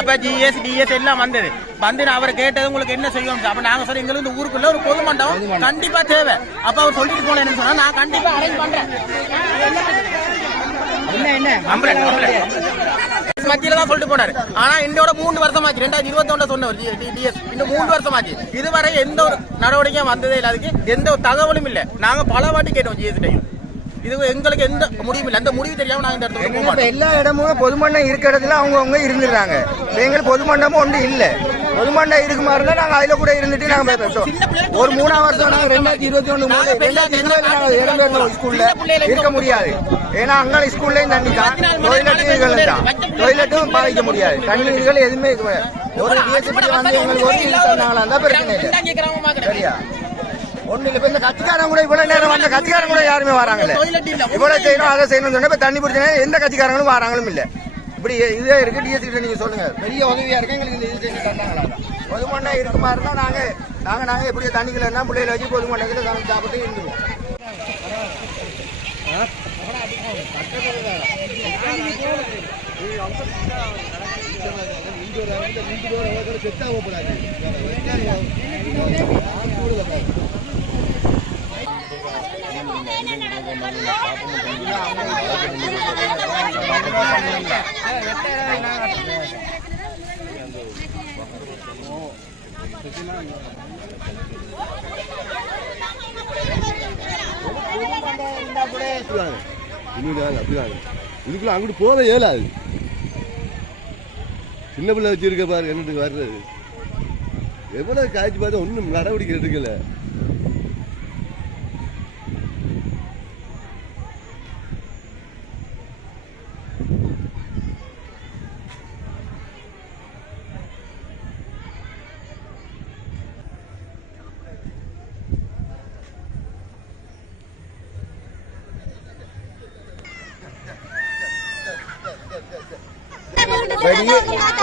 இப்ப GS DS எல்லாம் வந்தது. வந்து அவர் கேட்டது உங்களுக்கு என்ன செய்யணும்? அப்ப நாங்க சார் எங்களுக்கு இந்த ஊருக்குள்ள ஒரு பொது மண்டபம் கண்டிப்பா தேவை. அப்ப அவர் சொல்லிட்டு போனேன்னு சொன்னா நான் கண்டிப்பா அரேஞ்ச் பண்றேன். மத்தியில தான் சொல்லிட்டு போனாரு. ஆனா என்னோட மூணு வருஷம் ஆச்சு ரெண்டாயிரத்தி இருபத்தி ஒண்ணு சொன்னவர் டிஎஸ் இன்னும் மூணு வருஷம் ஆச்சு இதுவரை எந்த ஒரு நடவடிக்கையும் வந்ததே இல்ல. அதுக்கு எந்த ஒரு தகவலும் இல்ல. நாங்க பல வாட்டி கேட்டோம் ஜிஎஸ் இது எங்களுக்கு எந்த முடிவும் இல்லை அந்த முடிவு தெரியாம நாங்க இந்த இடத்துல எல்லா இடமும் பொதுமண்டம் இருக்கிற இடத்துல அவங்கவுங்க இருந்துடுறாங்க. இப்ப எங்களுக்கு பொதுமண்டபம் ஒன்று இல்ல. பொதுமண்டம் இருக்கு மாதிரி நாங்க அதுல கூட இருந்துட்டு நாங்க பேசுறோம் ஒரு மூணாம் வருஷம் நாங்க ரெண்டாயிரத்தி இருபத்தி மூணு ரெண்டாயிரத்தி இருபது நாங்க இடம்பெயர்ந்த ஸ்கூல்ல இருக்க முடியாது. ஏன்னா அங்க ஸ்கூல்லயும் தண்ணி தான். டொய்லெட்டுகள் தான். டொய்லெட்டும் பாதிக்க முடியாது. தண்ணீர்கள் எதுவுமே இருக்க. ஒரு டிஎஸ்பி வந்து எங்களுக்கு ஒரு பிரச்சனை இல்லை சரியா? ஒண்ணு இல்ல இப்ப இந்த கட்சிக்காரன் கூட இவ்வளவு நேரம் வந்த கட்சிக்காரன் கூட யாருமே வராங்கல்ல. இவ்வளவு செய்யணும் அதை செய்யணும் சொன்னா இப்ப தண்ணி பிடிச்சா எந்த கட்சிக்காரங்களும் வராங்களும் இல்ல. இப்படி இதே இருக்கு டிஎஸ்சி கிட்ட நீங்க சொல்லுங்க. பெரிய உதவியா இருக்கு எங்களுக்கு இந்த இது செஞ்சு தந்தாங்களா? பொதுமண்ணா இருக்குமா இருந்தா நாங்க நாங்க நாங்க எப்படி தண்ணிக்குள்ள என்ன பிள்ளைகளை வச்சு பொதுமண்டத்துல சமைச்சு சாப்பிட்டு இருந்துருவோம். இன்னும் அப்படிதான் இதுக்குள்ள அங்கிட்டு போத இயலாது சின்ன பிள்ளை வச்சிருக்க பாரு என்னட்டு வர்றது எவ்வளவு காய்ச்சி பார்த்தா ஒன்றும் நடவடிக்கை எடுக்கல?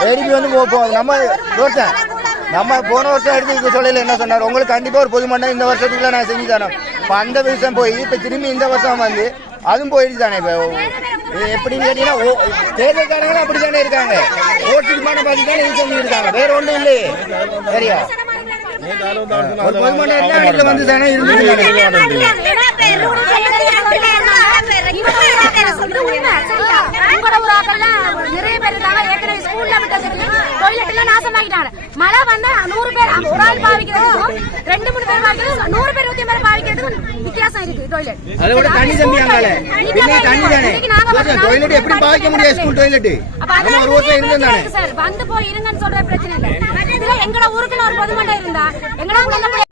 ஏடிபி வந்து போ- நம்ம ரோட்டன் நம்ம போன வருஷம் எடுத்து வைக்க சொல்லல என்ன சொன்னார் உங்களுக்கு கண்டிப்பா ஒரு பொதுமண்டம் இந்த வருஷத்துக்குள்ள நான் செஞ்சு தரேன் இப்போ அந்த விஷயம் போய் இப்போ திரும்பி இந்த வருஷம் வந்து அதுவும் போயிடுச்சு தானே இப்போ இது எப்படின்னு கேட்டீங்கன்னா ஓ- அப்படி அப்படித்தானே இருக்காங்க ஓட்டுமான பார்த்து தானே இது செஞ்சு இருக்காங்க வேற ஒன்றும் இல்லை சரியா ஒரு பொதுமண்டம் இருந்தா வந்து தானே இருந்து நிறைய பேர் இருக்காங்க ஏற்கனவே ஸ்கூல்ல விட்டது டொய்லெட் எல்லாம் நாசமாக்கிட்டாங்க மழை வந்தா நூறு பேர் ஒரு ஆள் பாவிக்கிறதுக்கும் ரெண்டு மூணு பேர் பாவிக்கிறதுக்கும் நூறு பேர் நூத்தி பேர் பாவிக்கிறதுக்கும் வித்தியாசம் இருக்கு டொய்லெட் அதை விட தண்ணி தம்பியாங்களே பின்ன தண்ணி தானே டொய்லெட் எப்படி பாய்க்க முடியாது ஸ்கூல் டொய்லெட் அப்ப நம்ம ஒரு வருஷம் இருந்தோம் தானே? சார் வந்து போய் இருங்கன்னு சொல்ற பிரச்சனை இல்ல. இதுல எங்கட ஊருக்குள்ள ஒரு பொதுமண்டம் இருந்தா எங்கடா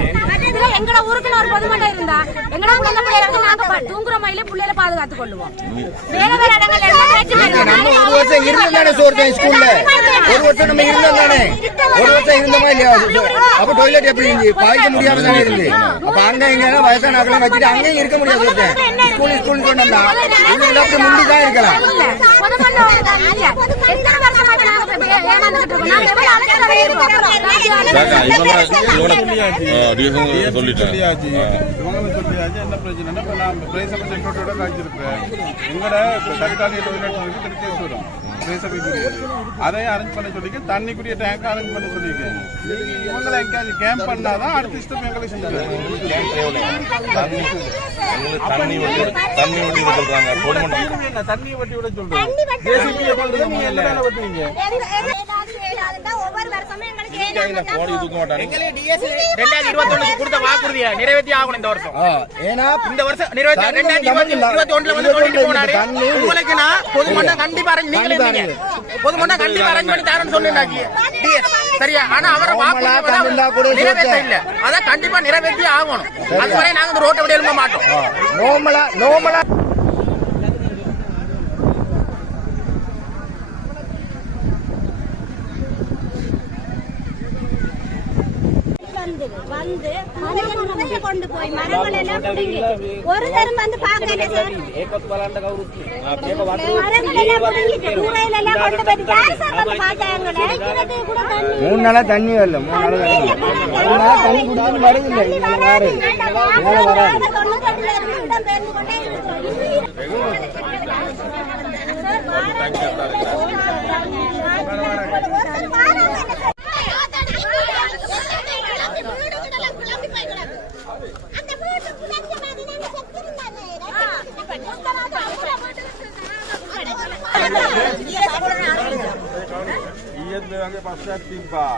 இதுல எங்கட ஊருக்குள்ள ஒரு பொதுமண்டம் இருந்தா? எங்கடா நல்ல வந்து நாங்க தூங்குற மயில பிள்ளைகளை பாதுகாத்துக் கொள்ளுவோம். வேற வேற இடங்கள்ல ஒரு வருஷம் இருந்தோம் தானே சோர்த்தேன் ஸ்கூல்ல? ஒரு வருஷம் நம்ம இருந்தோம் தானே? ஒரு வருஷம் இருந்தோமா இல்லையா? அப்ப டொய்லெட் எப்படி இருந்து பாய்க்க முடியாம தானே இருந்து அப்ப அங்க இங்க வயசான ஆட்களை வச்சுட்டு அங்கேயும் இருக்க முடியாது சோர்த்தேன் ஸ்கூல் ஸ்கூல் சொன்னா இவங்க எல்லாத்தையும் முண்டி தான் இருக்கலாம். இருக்கோம்? நாங்க எவ்வளவு? சொல்லியாச்சு என்ன பிரச்சனைனா இப்போ நான் பிரேசபை செக்ரட்டரியோட காய்ச்சிருக்கிறேன் இப்போ தற்காலிக டொய்லெட் வந்து திருச்சேஸ்வரம் பிரேசபைக்குரியது அதையும் அரேஞ்ச் பண்ண சொல்லிக்க தண்ணிக்குரிய டேங்க் அரேஞ்ச் பண்ண சொல்லியிருக்கேன் இவங்களை எங்கேயாச்சும் கேம்ப் பண்ணாதான் அடுத்த இஷ்டம் எங்களை தண்ணி வட்டி தண்ணி வட்டி சொல்றாங்க விட சொல்றேன் நிறைவேற்றி ஆகணும் இந்த வருஷம். ஏன்னா இந்த வருஷம் நிறைவேற்றி ரெண்டாயிரத்தி இருபத்தி இருபத்தி ஒண்ணுல வந்து சொல்லிட்டு போனாரு. உங்களுக்கு நான் பொதுமண்டம் கண்டிப்பா அரேஞ்ச் நீங்களே இருந்தீங்க. கண்டிப்பா அரேஞ்ச் பண்ணி தரேன்னு சொன்னாங்க டிஎஸ் சரியா? ஆனா அவரை வாக்குறுதி நிறைவேற்ற. இல்ல. அதான் கண்டிப்பா நிறைவேற்றி ஆகணும். அதுவரை நாங்க இந்த ரோட்டை விட எழும்ப மாட்டோம். நோமலா நோமலா வந்து வந்து மரங்கள் நிறைய கொண்டு போய் மரங்கள் எல்லாம் பிடுங்கி ஒரு தரம் வந்து பார்க்கல சார் மரங்கள் எல்லாம் பிடுங்கிட்டு கூரையில எல்லாம் கொண்டு போய் யார் சார் வந்து பார்த்தாங்க இருக்கிறது கூட தண்ணி மூணு நாளா தண்ணி வரல மூணு நாளா தண்ணி வரல. மூணு நாளா தண்ணி குடிச்சு வருது இல்ல தண்ணி இங்க வராது. வராது வேண்டாம், மேல வராது வாங்க, தொண்ணூத்தெட்டுல இருந்து இடம் பெயர்ந்து கொண்டே இருக்கிறோம். ඊයේත් මේ වගේ ප්‍රශ්නයක් තිබ්බා.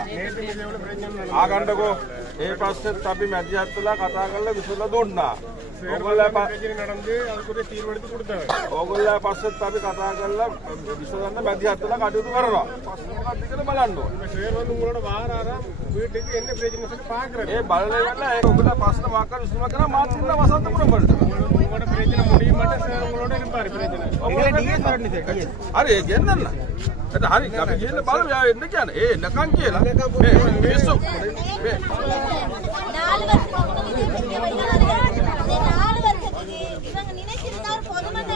ආගන්නකෝ. ඒ ප්‍රශ්නෙත් අපි මැදිහත් වෙලා කතා කරලා විසඳලා දුන්නා. ඕගොල්ලෝ පස්සෙත් අපි කතා කරලා විසඳන්න මැදිහත් වෙලා කටයුතු කරනවා. ප්‍රශ්න මොකක්ද කියලා බලන්න ඕනේ. ෂේර්වලුන් වලට වාර අරන් වීට් එකේ එන්නේ ප්‍රේජිනසට පාකරන. ඒ බලලා යන්න ඒක ඔයගොල්ලෝ ප්‍රශ්න වාකර විසඳුම කරා මාත් ඉන්න වසන්තපුරම් වලට. கூட பிரச்சனை முடிய மாட்டேன் சார் உங்களோட இருப்பாரு பிரச்சனை. அரே என்னன்னா? ஹரி என்ன பாரு என்னக்கான ஏ நக்கான் கேல பேசு. பொதுமன்ற